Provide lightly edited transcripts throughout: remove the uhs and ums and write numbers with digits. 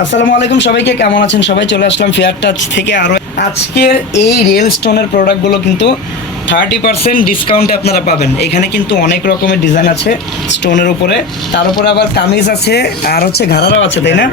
আসসালামু আলাইকুম সবাইকে, কেমন আছেন সবাই? চলে আসলাম ফেয়ার টাচ থেকে আরও আজকের এই রিয়েল স্টোনের প্রোডাক্টগুলো কিন্তু 30% ডিসকাউন্টে আপনারা পাবেন। এখানে কিন্তু অনেক রকমের ডিজাইন আছে স্টোনের উপরে, তার উপরে আবার কামিজ আছে আর হচ্ছে ঘাড়ারাও আছে, তাই না?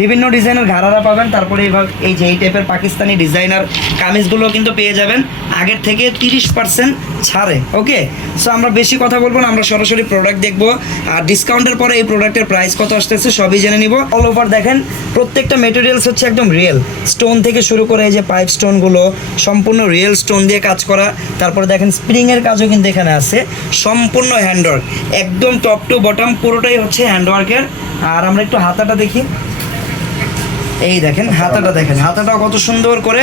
বিভিন্ন ডিজাইনের ঘাড়ারা পাবেন। তারপরে এবার এই যে এই টাইপের পাকিস্তানি ডিজাইনার কামিজগুলো কিন্তু পেয়ে যাবেন আগের থেকে 30% ছাড়ে। ওকে, সো আমরা বেশি কথা বলবো না, আমরা সরাসরি প্রোডাক্ট দেখবো আর ডিসকাউন্টের পরে এই প্রোডাক্টের প্রাইস কত আসতেছে সবই জেনে নিব। অল ওভার দেখেন প্রত্যেকটা মেটেরিয়ালস হচ্ছে একদম রিয়েল স্টোন থেকে শুরু করে এই যে পাইপ স্টোনগুলো সম্পূর্ণ রিয়েল স্টোন দিয়ে কাজ করা। তারপরে দেখেন স্প্রিংয়ের কাজও কিন্তু এখানে আছে, সম্পূর্ণ হ্যান্ডওয়ার্ক, একদম টপ টু বটম পুরোটাই হচ্ছে হ্যান্ডওয়ার্কের। আর আমরা একটু হাতাটা দেখি, এই দেখেন হাতাটা, দেখেন হাতাটাও কত সুন্দর করে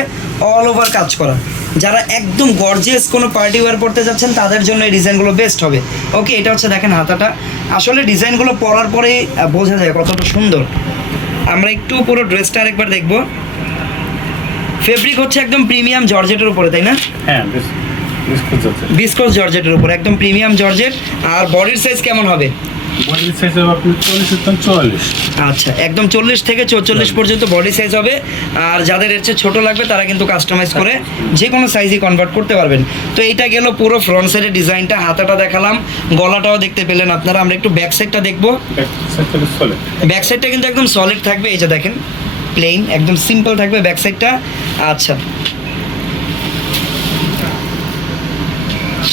অল ওভার কাজ করা। যারা একদম গর্জিয়াস কোনো পার্টি ওয়্যার পড়তে যাচ্ছেন তাদের জন্য এই ডিজাইনগুলো বেস্ট হবে। ওকে, এটা হচ্ছে দেখেন হাতাটা, আসলে ডিজাইনগুলো পরার পরে বোঝা যায় কতটা সুন্দর। আমরা একটু পুরো ড্রেসটা আরেকবার দেখবো। ফেব্রিক হচ্ছে একদম প্রিমিয়াম জর্জেটের উপরে, তাই না? হ্যাঁ, বিস্কোস জর্জেটের উপর, একদম প্রিমিয়াম জর্জেট। আর বডির সাইজ কেমন হবে? বডির সাইজ হবে আপনি 40-44। আচ্ছা, একদম 40 থেকে 44 পর্যন্ত বডি সাইজ হবে। আর যাদের এর চেয়ে ছোটো লাগবে তারা কিন্তু কাস্টমাইজ করে যে কোনো সাইজই কনভার্ট করতে পারবেন। তো এইটা গেল পুরো ফ্রন্ট সাইডের ডিজাইনটা, হাতাটা দেখালাম, গলাটাও দেখতে পেলেন আপনারা। আমরা একটু ব্যাক সাইডটা দেখবো। ব্যাক সাইডটা কিন্তু একদম সলিড থাকবে, এই যে দেখেন প্লেন একদম সিম্পল থাকবে ব্যাক সাইডটা। আচ্ছা,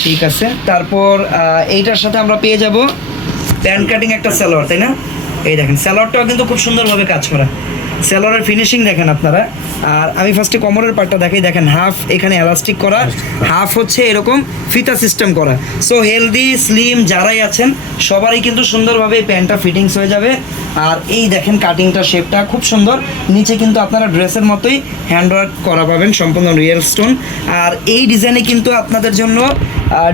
ঠিক আছে। তারপর এইটার সাথে আমরা পেয়ে যাব প্যান্ট কাটিং একটা সালোয়ার, তাই না? এই দেখেন সালোয়ারটাও কিন্তু খুব সুন্দরভাবে কাজ করা, সালোয়ারের ফিনিশিং দেখেন আপনারা। আর আমি ফার্স্টে কোমরের পার্টটা দেখাই, দেখেন হাফ এখানে এলাস্টিক করা, হাফ হচ্ছে এরকম ফিতা সিস্টেম করা। সো হেলদি স্লিম যারাই আছেন সবারই কিন্তু সুন্দরভাবে এই প্যান্টটা ফিটিংস হয়ে যাবে। আর এই দেখেন কাটিংটা, শেপটা খুব সুন্দর, নিচে কিন্তু আপনারা ড্রেসের মতোই হ্যান্ডওয়ার্ক করা পাবেন, সম্পূর্ণ রিয়েল স্টোন। আর এই ডিজাইনে কিন্তু আপনাদের জন্য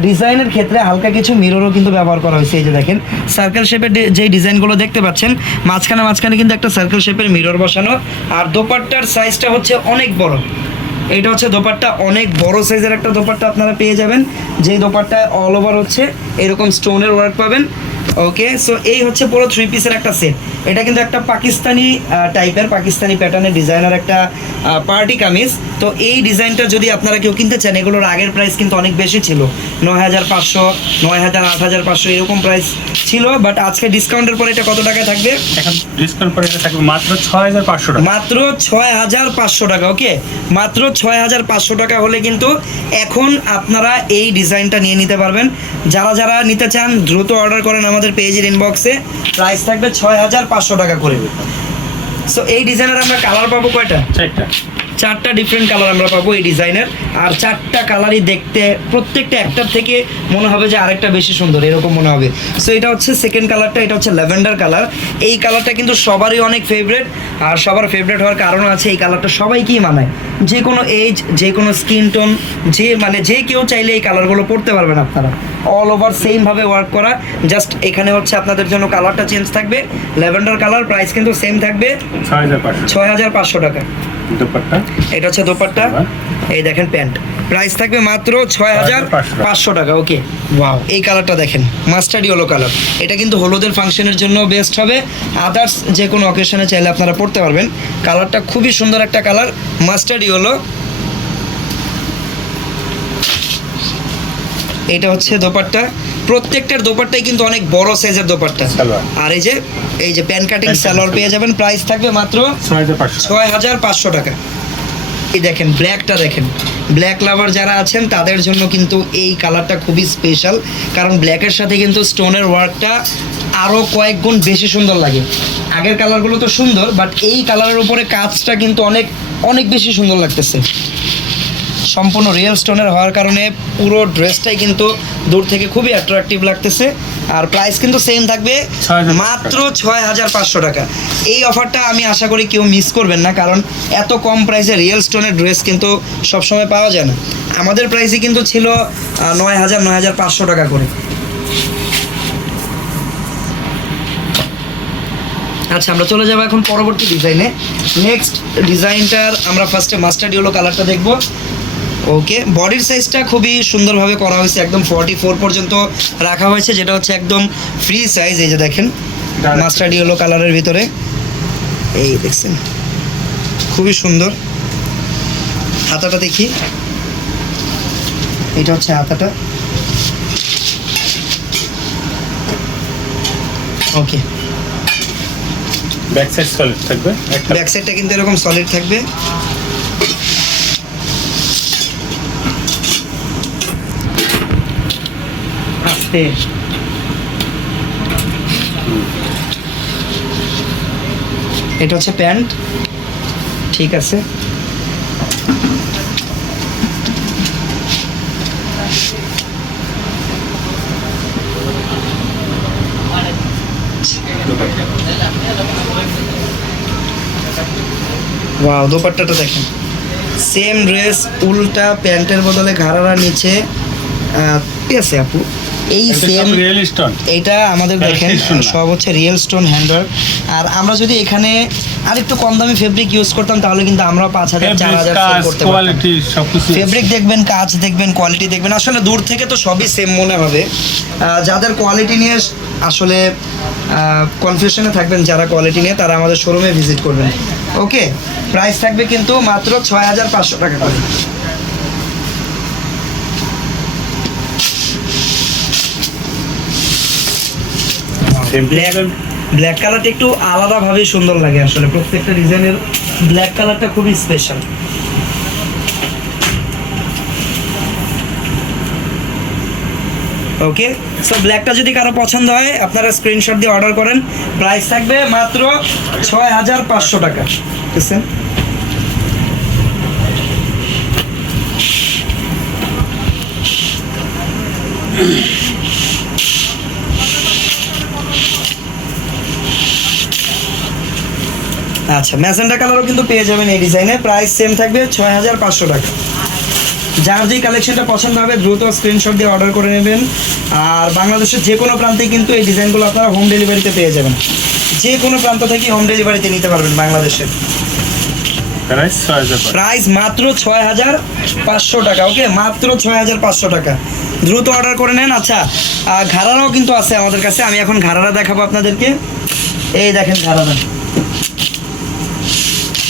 ডিজাইনের ক্ষেত্রে হালকা কিছু মিররও কিন্তু ব্যবহার করা হয়েছে। এই যে দেখেন সার্কেল শেপের যেই ডিজাইনগুলো দেখতে পাচ্ছেন, মাঝখানে কিন্তু একটা সার্কেল শেপের মিরর বসানো। আর দোপাট্টার সাইজটা হচ্ছে অনেক বড়, এটা হচ্ছে দোপাট্টা, অনেক বড় সাইজের একটা দোপাট্টা আপনারা পেয়ে যাবেন, যেই দোপাট্টায় অল ওভার হচ্ছে এরকম স্টোনের ওয়ার্ক পাবেন। ওকে, সো এই হচ্ছে পুরো 3 পিসের একটা সেট। এটা কিন্তু একটা পাকিস্তানি টাইপের, পাকিস্তানি প্যাটার্নের ডিজাইনার একটা পার্টি কামিজ। তো এই ডিজাইনটা যদি আপনারা কেউ কিনতে চান, এগুলোর আগের প্রাইস কিন্তু অনেক বেশি ছিল, 9500, 9000, 8500 এরকম প্রাইস ছিল। বাট আজকে ডিসকাউন্টের পরে এটা কত টাকায় থাকবে? এখন ডিসকাউন্ট পরে এটা থাকবে মাত্র 6500 টাকা। মাত্র 6500 টাকা। ওকে, মাত্র 6500 টাকা হলে কিন্তু এখন আপনারা এই ডিজাইনটা নিয়ে নিতে পারবেন। যারা যারা নিতে চান দ্রুত অর্ডার করেন আমাদের পেজের ইনবক্সে। প্রাইস থাকবে 6500 টাকা করে। সো এই ডিজাইনের আমরা কালার পাবো কয়টা? 4টা ডিফারেন্ট কালার আমরা পাবো এই ডিজাইনের। আর 4টা কালারই দেখতে প্রত্যেকটা একটার থেকে মনে হবে যে আরেকটা বেশি সুন্দর, এরকম মনে হবে। সো এটা হচ্ছে সেকেন্ড কালারটা, এটা হচ্ছে ল্যাভেন্ডার কালার। এই কালারটা কিন্তু সবারই অনেক ফেভারিট, আর সবার ফেভারিট হওয়ার কারণ আছে, এই কালারটা সবাইকেই মানায়, যে কোনো এজ, যে কোনো স্কিন টোন, যে কেউ চাইলে এই কালারগুলো পরতে পারবেন আপনারা। অল ওভার সেমভাবে ওয়ার্ক করা, জাস্ট এখানে হচ্ছে আপনাদের জন্য কালারটা চেঞ্জ থাকবে। ল্যাভেন্ডার কালার, প্রাইস কিন্তু সেম থাকবে 6500 টাকা। দোপাট্টা, এটা হচ্ছে দোপাট্টা, এই দেখেন প্যান্ট, প্রাইস থাকবে মাত্র 6500 টাকা। ওকে, ওয়াও, এই কালারটা দেখেন মাস্টার্ড ইয়েলো কালার, এটা কিন্তু হলুদের ফাংশনের জন্য বেস্ট হবে, আদার্স যে কোনো অকেশনে চাইলে আপনারা পড়তে পারবেন। কালারটা খুবই সুন্দর একটা কালার, মাস্টার্ড ইয়েলো। এটা হচ্ছে দোপাট্টা, প্রত্যেকটার দোপাট্টাই কিন্তু অনেক বড় সাইজের দোপাট্টা। আর এই যে প্যান কাটিং সালোয়ার পেয়ে যাবেন, প্রাইস থাকবে মাত্র 6500 টাকা। এই দেখেন ব্ল্যাকটা, দেখেন ব্ল্যাক লাভার যারা আছেন তাদের জন্য কিন্তু এই কালারটা খুবই স্পেশাল, কারণ ব্ল্যাকের সাথে কিন্তু স্টোনের ওয়ার্কটা আরও কয়েক গুণ বেশি সুন্দর লাগে। আগের কালারগুলো তো সুন্দর, বাট এই কালারের উপরে কাজটা কিন্তু অনেক অনেক বেশি সুন্দর লাগতেছে। সম্পূর্ণ রিয়েল স্টোনের হওয়ার কারণে পুরো ড্রেসটাই কিন্তু দূর থেকে খুবই অ্যাট্রাকটিভ লাগতেছে। আর প্রাইস কিন্তু সেম থাকবে মাত্র 6500 টাকা। এই অফারটা আমি আশা করি কেউ মিস করবেন না, কারণ এত কম প্রাইসে রিয়েল স্টোনের ড্রেস কিন্তু সবসময় পাওয়া যায় না। আমাদের প্রাইসই কিন্তু ছিল 9500 টাকা করে। আচ্ছা, আমরা চলে যাবো এখন পরবর্তী ডিজাইনে। নেক্সট ডিজাইনটার আমরা ফার্স্টে মাস্টার্ড ইয়েলো কালারটা দেখবো। ওকে, বডির সাইজটা খুবই সুন্দরভাবে করা হয়েছে, একদম 44 পর্যন্ত রাখা হয়েছে, যেটা হচ্ছে একদম ফ্রি সাইজ। এই যে দেখেন মাস্টার্ড ইয়েলো কালারের ভিতরে এই দেখছেন, খুবই সুন্দর। হাতাটা দেখি, এটা হচ্ছে হাতাটা। ওকে, ব্যাক সাইড সলিড থাকবে একটা। ব্যাক সাইডটা কিন্তু এরকম সলিড থাকবে। আস্তে, এটা হচ্ছে প্যান্ট, ঠিক আছে। ওয়াও, দোপাট্টাটা দেখেন, সেম ড্রেস, উল্টা প্যান্টের বদলে ঘাড়ার নিচে ঠিক আছে আপু, এই সেম রিয়েল স্টোন। এইটা আমাদের দেখেন Calculation না। সব হচ্ছে রিয়েল স্টোন হ্যান্ডওয়ার্ক। আর আমরা যদি এখানে আর একটু কম দামি ফেব্রিক ইউজ করতাম তাহলে কিন্তু আমরা 5,000 4,000 সেল করতে পারতাম। কোয়ালিটি সবকিছু ফেব্রিক দেখবেন, কাজ দেখবেন, কোয়ালিটি দেখবেন, আসলে দূর থেকে তো সবই সেম মনে হবে। যাদের কোয়ালিটি নিয়ে আসলে কনফিউশনে থাকবেন, যারা কোয়ালিটি নিয়ে, তারা আমাদের শোরুমে ভিজিট করবেন। ওকে, প্রাইস থাকবে কিন্তু মাত্র 6,500 টাকা করে। ব্ল্যাক কালারটা একটু আলাদাভাবে সুন্দর লাগে, আসলে প্রত্যেকটা ডিজাইনের ব্ল্যাক কালারটা খুবই স্পেশাল। ওকে, সো ব্ল্যাকটা যদি কারো পছন্দ হয় আপনারা স্ক্রিনশট দিয়ে অর্ডার করেন। প্রাইস থাকবে মাত্র 6,500 টাকা। বুঝছেন? আচ্ছা, ম্যাজেন্টা কালারও কিন্তু পেয়ে যাবেন এই ডিজাইনে। প্রাইস সেম থাকবে 6,500 টাকা। যার যে কালেকশনটা পছন্দ হবে দ্রুত স্ক্রিনশট দিয়ে অর্ডার করে নেবেন। আর বাংলাদেশের যে কোনো প্রান্তে কিন্তু এই ডিজাইনগুলো আপনারা হোম ডেলিভারিতে পেয়ে যাবেন। যে কোনো প্রান্ত থেকে হোম ডেলিভারিতে নিতে পারবেন বাংলাদেশের। প্রাইস মাত্র 6,500 টাকা। ওকে, মাত্র 6,500 টাকা। দ্রুত অর্ডার করে নেন। আচ্ছা, ঘাড়ারাও কিন্তু আছে আমাদের কাছে। আমি এখন ঘাড়ারা দেখাবো আপনাদেরকে। এই দেখেন ঘাড়ারা,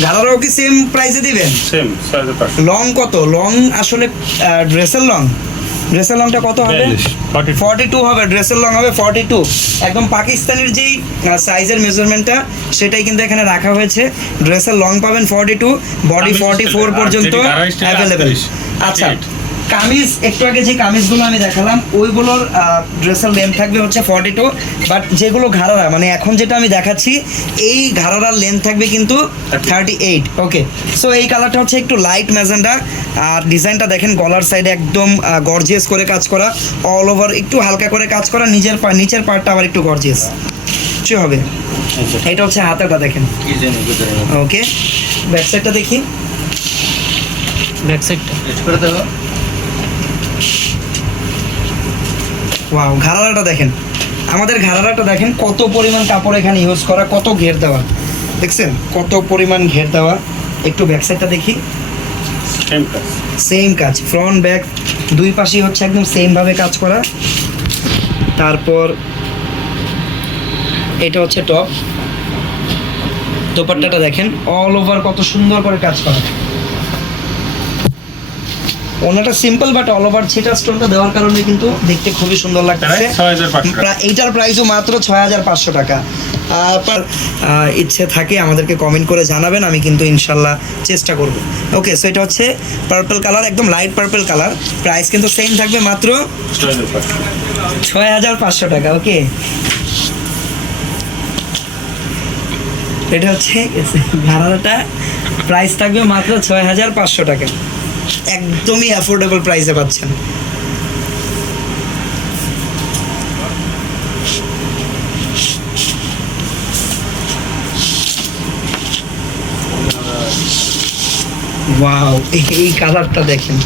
ঘাড়ারাও কি সেম প্রাইসে দিবেন? সেম 6,500। লং কত? লং আসলে ড্রেসের লং, ড্রেসের লংটা কত হবে? 42 হবে। ড্রেসের লং হবে 42। একদম পাকিস্তানের যেই সাইজের মেজারমেন্টটা সেটাই কিন্তু এখানে রাখা হয়েছে। ড্রেসের লং পাবেন 42, বডি 44 পর্যন্ত অ্যাভেলেবেল। আচ্ছা, কামিজ, একটু আগে যে কামিজগুলো আমি দেখালাম ওইগুলোর ড্রেসের লেন্থ থাকবে হচ্ছে 42, বাট যেগুলো ঘাড়ারা, মানে এখন যেটা আমি দেখাচ্ছি এই ঘাড়ারার লেন্থ থাকবে কিন্তু 38। ওকে, সো এই কালারটা হচ্ছে একটু লাইট ম্যাজেন্ডা। আর ডিজাইনটা দেখেন, গলার সাইডে একদম গর্জিয়াস করে কাজ করা, অল ওভার একটু হালকা করে কাজ করা, নিচের পার্টটা আবার একটু গর্জিয়াস কিছু হবে। এটা হচ্ছে হাতাটা দেখেন। ওকে, ব্যাক সাইডটা দেখি, ব্যাক সাইডটা করে দেবো। ওয়াও, ঘাড়ারাটা দেখেন, আমাদের ঘাড়ারাটা দেখেন কত পরিমাণ কাপড় এখানে ইউজ করা, কত ঘের দেওয়া, দেখছেন কত পরিমাণ ঘের দেওয়া। একটু ব্যাক সাইডটা দেখি, সেম কাজ, ফ্রন্ট ব্যাক দুই পাশেই হচ্ছে একদম সেম ভাবে কাজ করা। তারপর এটা হচ্ছে টপ, দোপাট্টাটা দেখেন অল ওভার কত সুন্দর করে কাজ করা। ওনাটা সিম্পল বাট অল ওভার ছিটা স্টোনটা দেওয়ার কারণে কিন্তু দেখতে খুবই সুন্দর লাগছে। এইটার প্রাইসও মাত্র 6,500 টাকা। ইচ্ছে থাকে আমাদেরকে কমেন্ট করে জানাবেন, আমি কিন্তু ইনশাল্লাহ চেষ্টা করব। ওকে, সো এটা হচ্ছে পার্পল কালার, একদম লাইট পার্পল কালার। প্রাইস কিন্তু সেম থাকবে মাত্র 6,500 টাকা। ওকে, এটা হচ্ছে ঘাড়াটা, প্রাইস থাকবে মাত্র 6,500 টাকা। একদমই অ্যাফোর্ডেবল প্রাইসে পাচ্ছেন। ওয়াও, এই কালারটা দেখেন,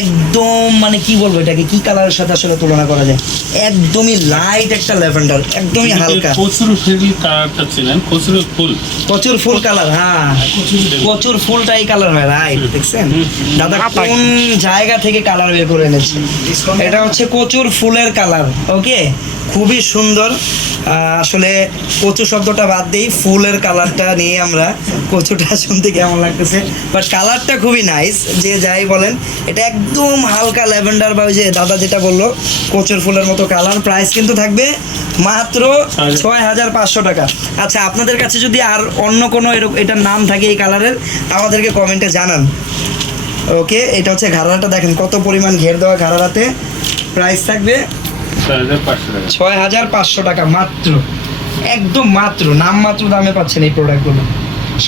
একদম মানে কি বলবো এটাকে কি কালারের সাথে আসলে তুলনা করা যায়, একদমই লাইট একটা ল্যাভেন্ডার, একদমই হালকা কচুর ফেরি কালারটা ছিলেন, কচুর ফুল। প্রচুর ফুল কালার। হ্যাঁ প্রচুর ফুলটাই কালার হয়, রাইট। দেখছেন দাদা কোন জায়গা থেকে কালার বের করে এনেছে, এটা হচ্ছে প্রচুর ফুলের কালার। ওকে খুবই সুন্দর। আসলে কচু শব্দটা বাদ দিই, ফুলের কালারটা নিয়ে আমরা কচুটা শুনতে কেমন লাগতেছে, বাট কালারটা খুবই নাইস। যে যাই বলেন এটা একদম হালকা ল্যাভেন্ডার বা ওই যে দাদা যেটা বললো কচুর ফুলের মতো কালার। প্রাইস কিন্তু থাকবে মাত্র 6,500 টাকা। আচ্ছা আপনাদের কাছে যদি আর অন্য কোনো এটার নাম থাকে এই কালারের আমাদেরকে কমেন্টে জানান। ওকে এটা হচ্ছে ঘাড়াটা, দেখেন কত পরিমাণ ঘের দেওয়া ঘাড়াতে। প্রাইস থাকবে 6,500 টাকা। 6,500 টাকা মাত্র, একদম মাত্র নাম মাত্র দামে পাচ্ছেন এই প্রোডাক্টগুলো।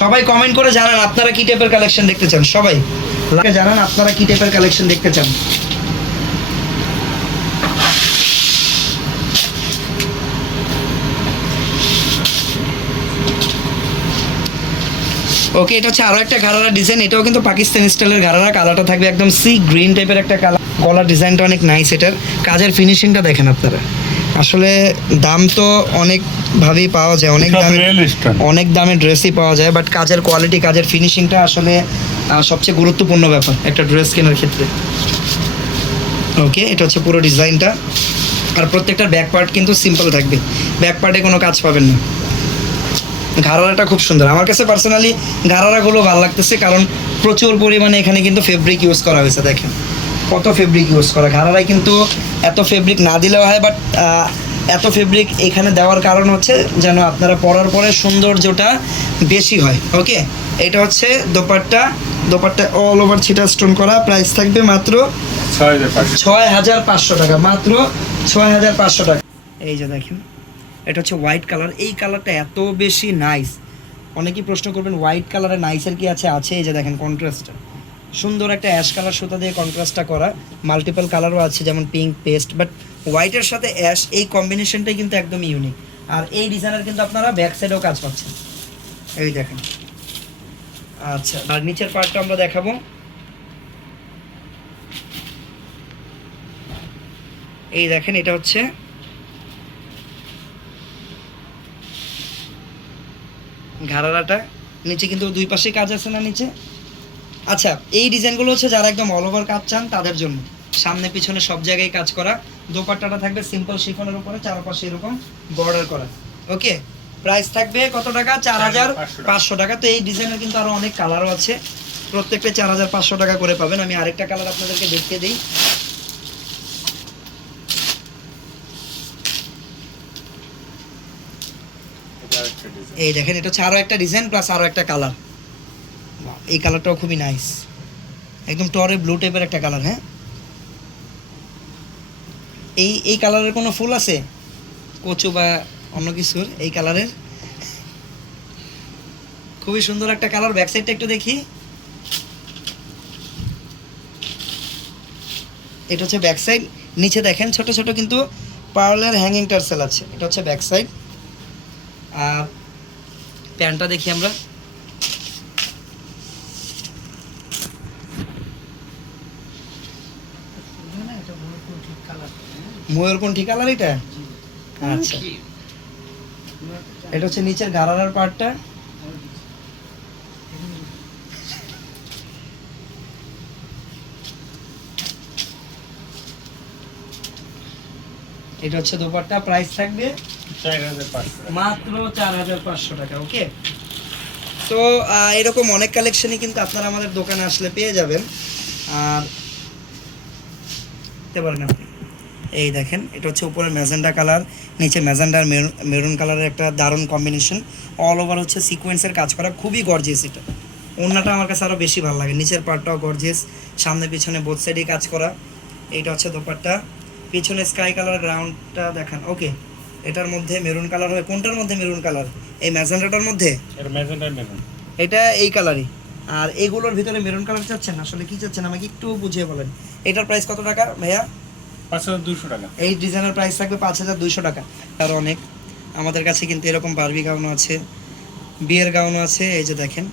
সবাই কমেন্ট করে জানান আপনারা কি টাইপের কালেকশন দেখতে চান, সবাই জানান আপনারা কি টাইপের কালেকশন দেখতে চান। ওকে এটা হচ্ছে আরো একটা ঘাড়ারা ডিজাইন, এটাও কিন্তু পাকিস্তানি স্টাইলের ঘাড়ারা। কালারটা থাকবে একদম সি গ্রিন টাইপের একটা কালার, গলার ডিজাইনটা অনেক নাইস। এটার কাজের ফিনিশিংটা দেখেন আপনারা, আসলে দাম তো অনেকভাবেই পাওয়া যায়, অনেক দামে ড্রেসই পাওয়া যায়, বাট কাজের কোয়ালিটি কাজের ফিনিশিংটা আসলে সবচেয়ে গুরুত্বপূর্ণ ব্যাপার একটা ড্রেস কেনার ক্ষেত্রে। ওকে এটা হচ্ছে পুরো ডিজাইনটা, আর প্রত্যেকটার ব্যাক পার্ট কিন্তু সিম্পল থাকবে, ব্যাক পার্টে কোনো কাজ পাবেন না। ঘাড়ারাটা খুব সুন্দর, আমার কাছে পার্সোনালি ঘাড়ারাগুলো ভালো লাগতেছে, কারণ প্রচুর পরিমাণে এখানে কিন্তু ফেব্রিক ইউজ করা হয়েছে। দেখেন কত ফেব্রিক ইউজ করা, ঘাড়ারায় কিন্তু এত ফেব্রিক না দিলেও হয়, বাট এত ফেব্রিক এখানে দেওয়ার কারণ হচ্ছে যেন আপনারা পরার পরে সৌন্দর্যটা বেশি হয়। ওকে এটা হচ্ছে দোপাট্টা অল ওভার ছিটা স্টোন করা। প্রাইস থাকবে মাত্র 6,500 টাকা, মাত্র 6,500 টাকা। এই যে দেখেন এটা হচ্ছে হোয়াইট কালার, এই কালারটা এত বেশি নাইস। অনেকেই প্রশ্ন করবেন হোয়াইট কালারে নাইসের কি আছে, আছে। এই যে দেখেন কন্ট্রাস্টটা সুন্দর, একটা অ্যাশ কালার সুতা দিয়ে কন্ট্রাস্টটা করা, মাল্টিপল কালারও আছে যেমন পিঙ্ক পেস্ট, বাট হোয়াইটের সাথে অ্যাশ এই কম্বিনেশনটাই কিন্তু একদম ইউনিক। আর এই ডিজাইনের কিন্তু আপনারা ব্যাক সাইডেও কাজ পাচ্ছেন, এই দেখেন। আচ্ছা আর নিচের পার্টটা আমরা দেখাবো। এই দেখেন এটা হচ্ছে ঘাড়ারাটা, নিচে কিন্তু দুই পাশে কাজ আছে না নিচে। আচ্ছা এই ডিজাইনগুলো হচ্ছে যারা একদম অল ওভার কাজ চান তাদের জন্য, সামনে পিছনে সব জায়গায় কাজ করা। দোপাট্টাটা থাকবে সিম্পল শিফনের উপরে, চারপাশে এরকম বর্ডার করা। ওকে প্রাইস থাকবে কত টাকা, 4,500 টাকা। তো এই ডিজাইনের কিন্তু আরো অনেক কালারও আছে, প্রত্যেকটা 4,500 টাকা করে পাবেন। আমি আরেকটা কালার আপনাদেরকে দেখিয়ে দিই। এই দেখেন এটা হচ্ছে আরো একটা ডিজাইন প্লাস আরো একটা কালার, এই কালারটাও খুবই নাইস, একদম টরে ব্লু টাইপের একটা কালার। হ্যাঁ এই কালারের কোনো ফুল আছে কচু বা অন্য কিছুর, এই কালারের খুবই সুন্দর একটা কালার। ব্যাক সাইডটা একটু দেখি, এটা হচ্ছে ব্যাক সাইড। নিচে দেখেন ছোট ছোট কিন্তু পার্লের হ্যাঙ্গিং টার্সেল আছে, এটা হচ্ছে ব্যাক সাইড। আর প্যান্টটা দেখি আমরা, ময়ূরকণ্ঠী কালার এটা। আচ্ছা এটা হচ্ছে নিচের গারারার পার্টটা, এটা হচ্ছে দোপাট্টা। প্রাইস থাকবে 4,500 মাত্র 4,500 টাকা। ওকে তো এরকম অনেক কালেকশনই কিন্তু আপনারা আমাদের দোকানে আসলে পেয়ে যাবেন। আর দেখতে পারেন আপনি, এই দেখেন এটা হচ্ছে উপরে ম্যাজেন্ডা কালার, নিচে ম্যাজেন্ডার মেরুন কালারের একটা দারুণ কম্বিনেশন। অল ওভার হচ্ছে সিকোয়েন্সের কাজ করা, খুবই গর্জিয়াস। এটা ওড়নাটা আমার কাছে আরও বেশি ভালো লাগে, নিচের পার্টটাও গর্জিয়াস, সামনে পিছনে বোথ সাইডে কাজ করা। এইটা হচ্ছে দোপাট্টা, পিছনে স্কাই কালার গ্রাউন্ডটা দেখান। ওকে এটার মধ্যে মেরুন কালার হয়, কোনটার মধ্যে মেরুন কালার? এই ম্যাজেন্ডাটার মধ্যে, এটা এই কালারই। আর এগুলোর ভিতরে মেরুন কালার চাচ্ছেন, আসলে কি চাচ্ছেন আমাকে একটু বুঝিয়ে বলেন। এটার প্রাইস কত টাকা ভাইয়া? 5,200 টাকা। এই ডিজাইনের প্রাইস থাকবে 5,200 টাকা। আর অনেক আমাদের কাছে কিন্তু এরকম বারবি গাউনও আছে, বিয়ের গাউনও আছে। এই যে দেখেন